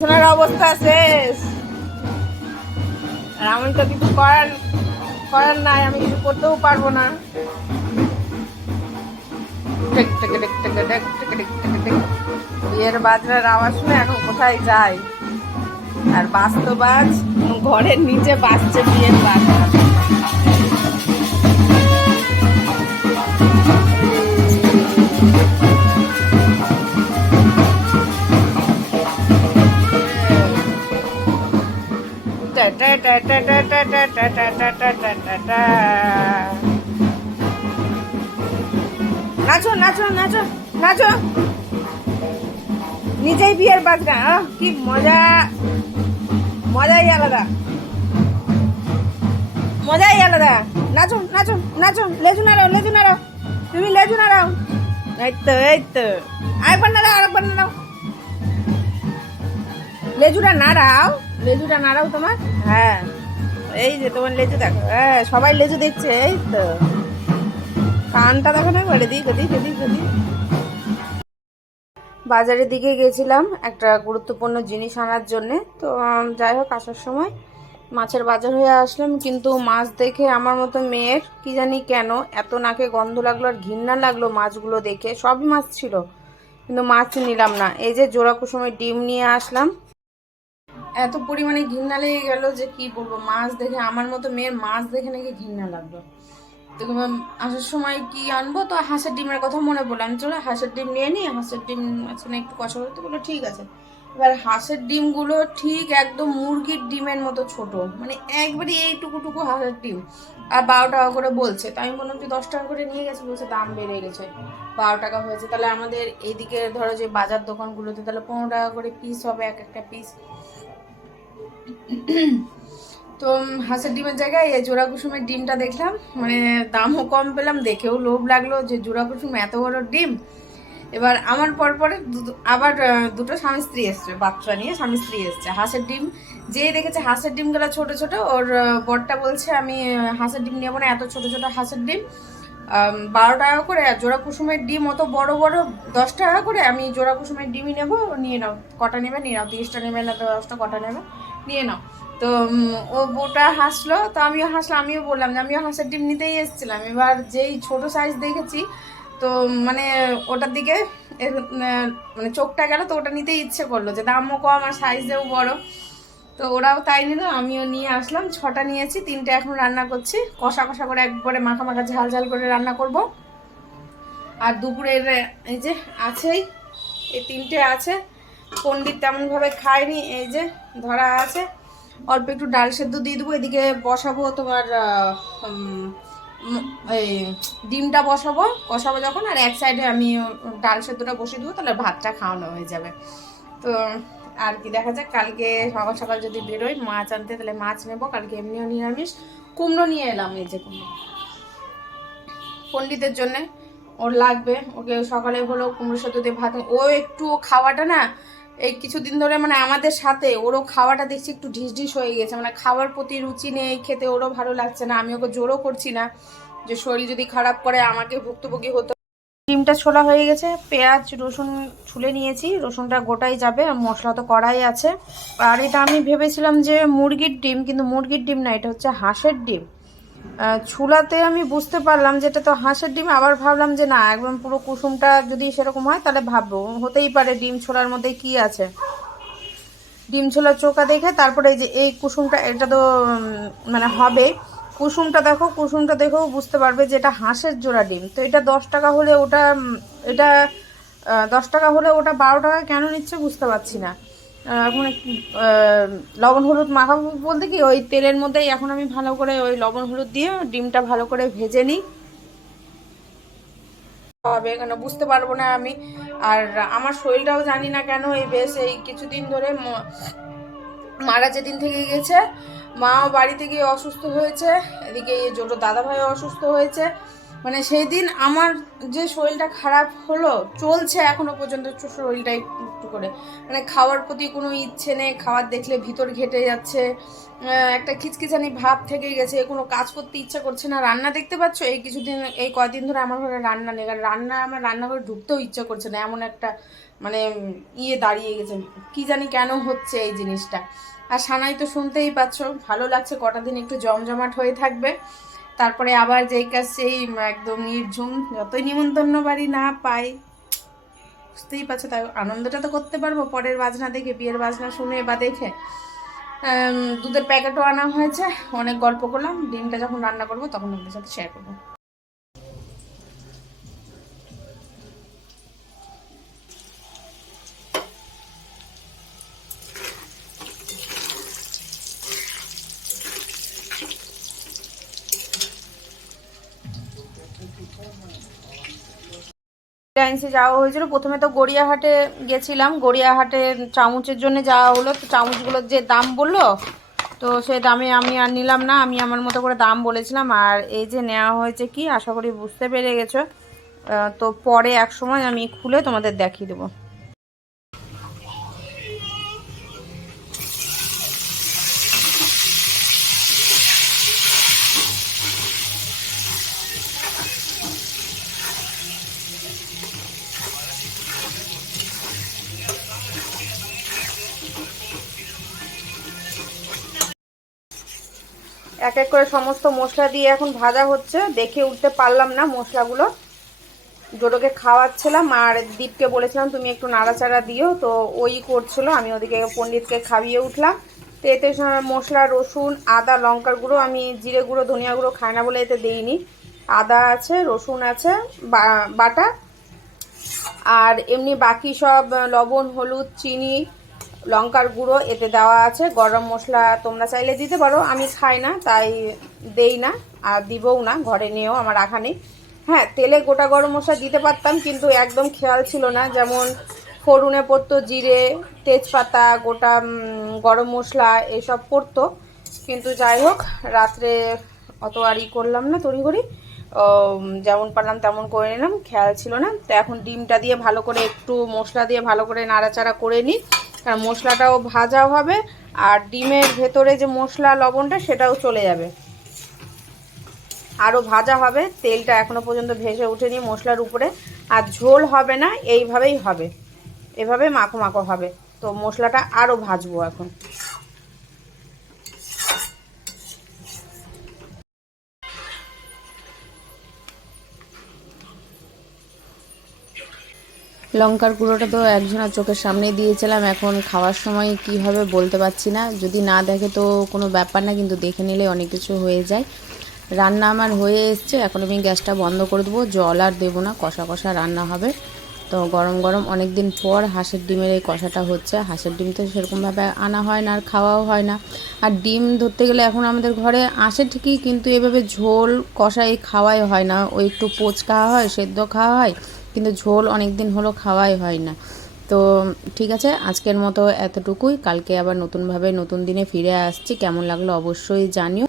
পড়াশোনার অবস্থা শেষ। আর আমি তো কিছু করার করার নাই, আমি কিছু করতেও পারব না। বিয়ের বাজনার আওয়াজ শুনে এখন কোথায় যাই আর বাজ তো বাজ ঘরের নিচে বাজছে বিয়ের বাজনা নাচো নাচো নাচো নাচো নিজেই বিয়ের বাজনা আহ, কি মজা মজাই আলাদা মজাই আলাদা নাচো নাচো নাচো লেজু নাড়াও লেজু নাড়াও তুমি লেজু নাড়াও এই তো এই তো আরেকবার নাড়াও আরেকবার নাড়াও লেজুটা নাড়াও লেজুটা নাড়াও তোমার? হ্যাঁ। এই যে তোমার লেজু দেখো। হ্যাঁ সবাই লেজু দেখছে এই তো। কানটা দেখো না করে দিই গদি গদি বাজারের দিকে গেছিলাম একটা গুরুত্বপূর্ণ জিনিস আনার জন্যে। তো যাই হোক, আসার সময় মাছের বাজার হয়ে আসলাম, কিন্তু মাছ দেখে আমার মতো মেয়ের কি জানি কেন এত নাকে গন্ধ লাগল আর ঘৃণা লাগল মাছগুলো দেখে। সবই মাছ ছিল, কিন্তু মাছ নিলাম না। এই যে জোড়া কুসুমের ডিম নিয়ে আসলাম। এত পরিমাণে ঘৃণা লেগে গেল যে কি বলব, মাছ দেখে, আমার মতো মেয়ের মাছ দেখে নাকি ঘৃণা লাগল। তো আসার সময় কি আনব? তো হাঁসের ডিমের কথা মনে পড়লাম চলো হাঁসের ডিম নিয়ে নিই হাঁসের ডিম মাঝখানে একটু কষা করতে, বলল ঠিক আছে। এবার হাঁসের ডিমগুলো ঠিক একদম মুরগির ডিমের মতো ছোট মানে একবারে এইটুকুটুকু হাঁসের ডিম। আর বারো টাকা করে বলছে, তো আমি বললাম তুই দশ টাকা করে নিয়ে গেছে বলছে দাম বেড়ে গেছে, বারো টাকা হয়েছে। তাহলে আমাদের এইদিকে ধরো যে বাজার দোকানগুলোতে তাহলে পনেরো টাকা করে পিস হবে, এক একটা পিস তো হাঁসের ডিমের জায়গায় এই জোড়া কুসুমের ডিমটা দেখলাম। মানে দামও কম পেলাম, দেখেও লোভ লাগল যে জোড়া কুসুম এত বড় ডিম। এবার আমার পর পরে আবার দুটো স্বামী স্ত্রী এসছে, বাচ্চা নিয়ে স্বামী স্ত্রী এসছে, হাঁসের ডিম। যেই দেখেছে হাঁসের ডিমগুলো ছোট ছোট, ওর বরটা বলছে, আমি হাঁসের ডিম নেব না, এত ছোট ছোট হাঁসের ডিম। বারো টাকা করে, আর জোড়া কুসুমের ডিম অত বড় বড়, দশ টাকা করে, আমি জোড়া কুসুমের ডিমই নেব, নিয়ে নাও, কটা নেবে, নিয়ে নাও, তিরিশটা নেবে, না তো দশটা, কটা নেবে। নিয়ে নাও। তো ও বউটা হাসলো, তো আমিও হাসলাম, আমিও বললাম যে আমিও হাঁসের ডিম নিতেই এসেছিলাম। এবার যেই ছোট সাইজ দেখেছি, তো মানে ওটার দিকে মানে চোখটা গেল, তো ওটা নিতেই ইচ্ছে করল যে দামও কম আর সাইজেও বড়। তো ওরাও তাই নিল, আমিও নিয়ে আসলাম, ছটা নিয়েছি, তিনটে এখন রান্না করছি। কষা কষা করে একবারে মাখা মাখা ঝাল ঝাল করে রান্না করব। আর দুপুরের এই যে আছেই, এই তিনটে আছে পণ্ডিত তেমনভাবে খায়নি, এই যে ধরা আছে। অল্প একটু ডাল সেদ্ধ দিয়ে দেবো, এদিকে বসাবো তোমার এই ডিমটা বসাবো, কষাবো যখন, আর এক সাইডে আমি ডাল সেদ্ধটা বসিয়ে দেবো, তাহলে ভাতটা খাওয়ানো হয়ে যাবে। তো আর কি, দেখা যাক, কালকে সকাল সকাল যদি বেরোই, মাছ আনতে, তাহলে মাছ নেব, কালকে এমনিও নিরামিষ। কুমড়ো নিয়ে এলাম, এই যে কুমড়ো। পণ্ডিতের জন্যে ওর লাগবে। ওকে সকালে হলো কুমড়ো সেদ্ধ দিয়ে ভাত ও একটু খাওয়াটা না, এই কিছুদিন ধরে মানে আমাদের সাথে, ওরও খাওয়াটা দেখছি একটু ঢিস ঢিস হয়ে গেছে মানে খাওয়ার প্রতি রুচি নেই, খেতে ওরও ভালো লাগছে না। আমি ওকে জোরও করছি না যে শরীর যদি খারাপ করে, আমাকে ভুক্তভোগী হতে ডিমটা ছোলা হয়ে গেছে, পেঁয়াজ, রসুন ছুলে নিয়েছি। রসুনটা গোটাই যাবে, আর মশলা তো কড়াই আছে। আর এটা আমি ভেবেছিলাম যে মুরগির ডিম, কিন্তু মুরগির ডিম না, এটা হচ্ছে হাঁসের ডিম। ছুলাতে আমি বুঝতে পারলাম যে এটা তো হাঁসের ডিম, আবার ভাবলাম যে না, একদম পুরো কুসুমটা যদি সেরকম হয়, তাহলে ভাববো। হতেই পারে ডিম ছোলার মধ্যে কি আছে। ডিম ছোলার চোখা দেখে তারপরে এই যে এই কুসুমটা, এটা তো মানে হবে। কুসুমটা দেখো, কুসুমটা দেখেও বুঝতে পারবে যে এটা হাঁসের জোড়া ডিম। তো এটা দশ টাকা হলে ওটা এটা দশ টাকা হলে ওটা বারো টাকা কেন নিচ্ছে বুঝতে পারছি না। এখন একটু লবণ, হলুদ মাখাবো বলতে কি, ওই তেলের মধ্যেই এখন আমি ভালো করে ওই লবণ, হলুদ দিয়ে ডিমটা ভালো করে ভেজে নিই। হবে কেন, বুঝতে পারব না আমি। আর আমার শরীরটাও জানি না কেন, এই বেশ এই কিছুদিন ধরে মারা যেদিন থেকে গেছে, মাও বাড়িতে গিয়ে অসুস্থ হয়েছে, এদিকে জোটো দাদা ভাই অসুস্থ হয়েছে। মানে সেই দিন আমার যে শরীরটা খারাপ হলো, চলছে এখনও পর্যন্ত শরীরটা একটু একটু করে। মানে খাওয়ার প্রতি কোনো ইচ্ছে নেই, খাওয়ার দেখলে ভিতর ঘেটে যাচ্ছে একটা খিচখিচানি ভাব থেকে গেছে, কোনো কাজ করতে ইচ্ছা করছে না। রান্না দেখতে পাচ্ছ? এই কিছুদিন, এই কয়দিন ধরে আমার ঘরে রান্না নেই। কারণ রান্না, আমার রান্নাঘরে ঢুকতেও ইচ্ছা করছে না। এমন একটা মানে ইয়ে দাঁড়িয়ে গেছে। কি জানি কেন হচ্ছে এই জিনিসটা। আর সানাই তো শুনতেই পাচ্ছ, ভালো লাগছে। কটা দিন একটু জমজমাট হয়ে থাকবে। তারপরে আবার যেই কাজ সেই একদম নির্ঝুম। যতই নিমন্ত্রণ বাড়ি না পাই, বুঝতেই পারছ, তাই আনন্দটা তো করতে পারব, পরের বাজনা দেখে, বিয়ের বাজনা শুনে বা দেখে। দুধের প্যাকেটও আনা হয়েছে, অনেক গল্প করলাম, ডিমটা যখন রান্না করব তখন আপনাদের সাথে শেয়ার করব। রিলায়েন্সে যাওয়া হয়েছিল। প্রথমে তো গড়িয়াহাটে গেছিলাম। গড়িয়াহাটে চামচের জন্য যাওয়া হলো। তো চামচগুলোর যে দাম বলল, তো সেই দামে আমি আর নিলাম না। আমি আমার মতো করে দাম বলেছিলাম। আর এই যে নেওয়া হয়েছে কি, আশা করি বুঝতে পেরে গেছো। তো পরে এক সময় আমি খুলে তোমাদের দেখিয়ে দেবো। এক এক করে সমস্ত মশলা দিয়ে এখন ভাজা হচ্ছে। দেখে উঠতে পারলাম না মশলাগুলো। জোটোকে খাওয়াচ্ছিলাম, আর দীপকে বলেছিলাম, তুমি একটু নাড়াচাড়া দিও। তো ওই করছিল, আমি ওদিকে পণ্ডিতকে খাইয়ে উঠলাম। তো এতে মশলা, রসুন, আদা, লঙ্কার গুঁড়ো, আমি জিরে গুঁড়ো, ধনিয়া গুঁড়ো খাই না বলে এতে দিইনি। আদা আছে, রসুন আছে বাটা। আর এমনি বাকি সব, লবণ, হলুদ, চিনি লঙ্কার গুঁড়ো এতে দেওয়া আছে। গরম মশলা তোমরা চাইলে দিতে পারো। আমি খাই না, তাই দেই না আর দিবও না, ঘরে নিয়েও আমার রাখা নেই। হ্যাঁ তেলে গোটা গরম মশলা দিতে পারতাম, কিন্তু একদম খেয়াল ছিল না। যেমন ফোড়নে পড়তো জিরে, তেজপাতা, গোটা গরম মশলা এসব পড়তো। কিন্তু যাই হোক, রাত্রে অত আর ই করলাম না তড়িঘড়ি। যেমন পারলাম তেমন করে নিলাম, খেয়াল ছিল না। তো এখন ডিমটা দিয়ে ভালো করে একটু মশলা দিয়ে ভালো করে নাড়াচাড়া করে নিই। কারণ মশলাটাও ভাজাও হবে আর ডিমের ভেতরে যে মশলা, লবণটা, সেটাও চলে যাবে। আরও ভাজা হবে, তেলটা এখনও পর্যন্ত ভেসে ওঠেনি মশলার উপরে। আর ঝোল হবে না, এইভাবেই হবে। এভাবে মাখো মাখো হবে। তো মশলাটা আরও ভাজবো এখন। লঙ্কার গুঁড়োটা তো একজনের চোখের সামনে দিয়েছিলাম, এখন খাওয়ার সময় কি হবে বলতে পারছি না। যদি না দেখে তো কোনো ব্যাপার না, কিন্তু দেখে নিলে অনেক কিছু হয়ে যায়। রান্না আমার হয়ে এসছে, এখন আমি গ্যাসটা বন্ধ করে দেবো। জল আর দেবো না, কষা কষা রান্না হবে। তো গরম গরম অনেক দিন পর হাঁসের ডিমের এই কষাটা হচ্ছে। হাঁসের ডিম তো সেরকমভাবে আনা হয় না আর খাওয়াও হয় না। আর ডিম ধরতে গেলে এখন আমাদের ঘরে আসে ঠিকই, কিন্তু এভাবে ঝোল কষা এই খাওয়াই হয় না। ওই একটু পোচ খাওয়া হয়, সেদ্ধ খাওয়া হয়। কিন্তু ঝোল অনেক দিন হলো খাওয়াই হয় না। তো ঠিক আছে, আজকের মতো এতটুকুই। কালকে আবার নতুনভাবে নতুন দিনে ফিরে আসছি। কেমন লাগল অবশ্যই জানিও।